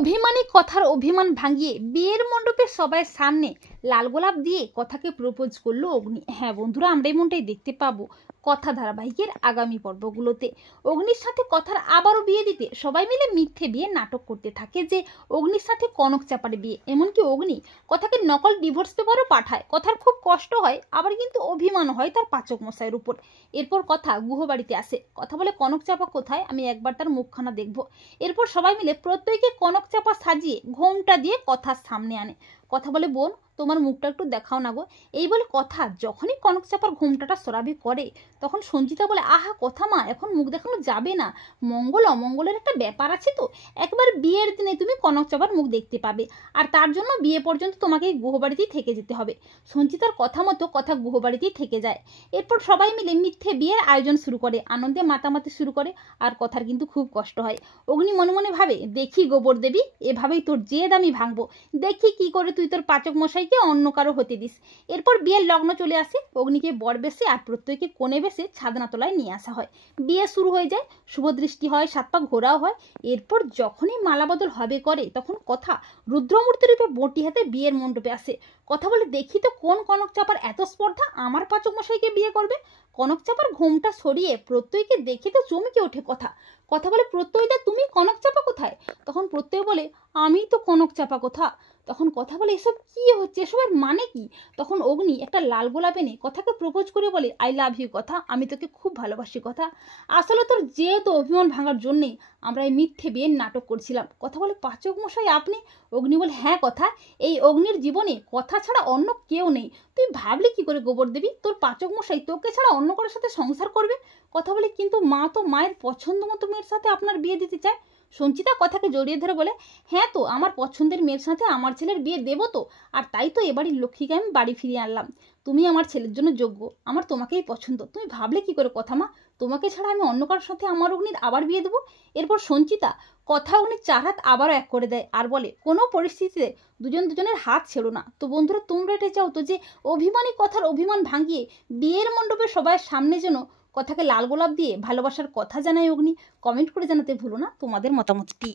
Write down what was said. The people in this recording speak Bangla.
অভিমানী কথার অভিমান ভাঙিয়ে বিয়ের মণ্ডপে সবাই সামনে লাল গোলাপ দিয়ে কথাকে প্রপোজ করলো অগ্নি। হ্যাঁ বন্ধুরা, আমরা এমনটাই দেখতে পাবো কথা ধারাবাহিকের আগামী পর্বগুলোতে। অগ্নির সাথে কথার আবারও বিয়ে দিতে সবাই মিলে মিথ্যে বিয়ে নাটক করতে থাকে যে অগ্নির সাথে কনক চাপার বিয়ে। এমনকি অগ্নি কথাকে নকল ডিভোর্স পেপারও পাঠায়। কথার খুব কষ্ট হয়, আবার কিন্তু অভিমানও হয় তার পাচক মশাইয়ের উপর। এরপর কথা গুহবাড়িতে আসে, কথা বলে কনক চাপা কোথায়, আমি একবার তার মুখখানা দেখবো। এরপর সবাই মিলে প্রত্যেকে কনক চাপা সাজিয়ে ঘোমটা দিয়ে কথার সামনে আনে। কথা বলে, বোন তোমার মুখটা একটু দেখাও না গো। এই বলে কথা যখনই কনক চাপার ঘোমটাটা সরাবি করে, তখন সঞ্চিতা বলে, আহা কথা মা, এখন মুখ দেখানো যাবে না, মঙ্গল অমঙ্গলের একটা ব্যাপার আছে তো। একবার বিয়ের দিনে তুমি কনক চাপার মুখ দেখতে পাবে, আর তার জন্য বিয়ে পর্যন্ত তোমাকে এই গুহবাড়িতেই থেকে যেতে হবে। সঞ্চিতার কথা মতো কথা গুহবাড়িতেই থেকে যায়। এরপর সবাই মিলে মিথ্যে বিয়ের আয়োজন শুরু করে, আনন্দে মাতামাতি শুরু করে। আর কথার কিন্তু খুব কষ্ট হয়। অগ্নি মনে মনে ভাবে, দেখি গোবর দেবী, এভাবেই তোর জেদ আমি ভাঙবো, দেখি কি করে তুই তোর পাচক মশাইকে অন্য কারো হতে দিস। এরপর বিয়ের লগ্ন চলে আসে, অগ্নিকে বর বেশে আর প্রত্যেককে কোণে বেশে ছাদনা তলায় নিয়ে আসা হয়। বিয়ে শুরু হয়ে যায়, শুভ দৃষ্টি হয়, সাত পা ঘোরাও হয়। এরপর যখনই মালাবদল হবে করে, তখন কথা রুদ্রমূর্তি রূপে বটি হাতে বিয়ের মণ্ডপে আসে। কথা বলে, দেখি তো কোন কনক চাপার এত স্পর্ধা আমার পাচক মশাইকে বিয়ে করবে। কনক চাপার ঘোমটা সরিয়ে প্রত্যয়কে দেখে তো চমকে ওঠে কথা। কথা বলে, প্রত্যয়দা তুমি কনক চাপা কোথায়? তখন প্রত্যয় বলে, আমি তো কনক চাপা কোথা। তখন কথা বলে, এসব কি হচ্ছে, এসবের মানে কি? তখন অগ্নি একটা লাল গোলাপ এনে কথাকে প্রপোজ করে বলে, আই লাভ ইউ কথা, আমি তোকে খুব ভালোবাসি কথা। আসলে তোর যেহেতু অভিমান ভাঙার জন্যেই আমরা এই মিথ্যে বিয়ের নাটক করছিলাম। কথা বলে, পাচক মশাই আপনি? অগ্নি বলে, হ্যাঁ কথা, এই অগ্নির জীবনে কথা ছাড়া অন্য কেউ নেই। তুই ভাবলি কি করে গোবর দেবী তোর পাচক মশাই তোকে ছাড়া অন্য কারোর সাথে সংসার করবে? কথা বলে, কিন্তু মা তো মায়ের পছন্দ মতো মেয়ের সাথে আপনার বিয়ে দিতে চায়। সঞ্চিতা কথাকে জড়িয়ে ধরে বলে, হ্যাঁ তো আমার পছন্দের মেয়ের সাথে আমার ছেলের বিয়ে দেবো তো, আর তাই তো এবারই লক্ষ্মীকে আমি বাড়ি ফিরিয়ে আনলাম। তুমি আমার ছেলের জন্য যোগ্য, আমার তোমাকেই পছন্দ। তুমি ভাবলে কি করে কথা মা, তোমাকে ছাড়া আমি অন্য কারোর সাথে আমার অগ্নির আবার বিয়ে দেবো? এরপর সঞ্চিতা কথা অগ্নির চার হাত আবারও এক করে দেয় আর বলে, কোনো পরিস্থিতিতে দুজনের হাত ছেড়ো না। তো বন্ধুরা, তোমরা এটা চাও তো যে অভিমানী কথার অভিমান ভাঙিয়ে বিয়ের মণ্ডপে সবাই সামনে যেন কথাকে লাল গোলাপ দিয়ে ভালোবাসার কথা জানায় অগ্নি? কমেন্ট করে জানাতে ভুলো না তোমাদের মতামতটি।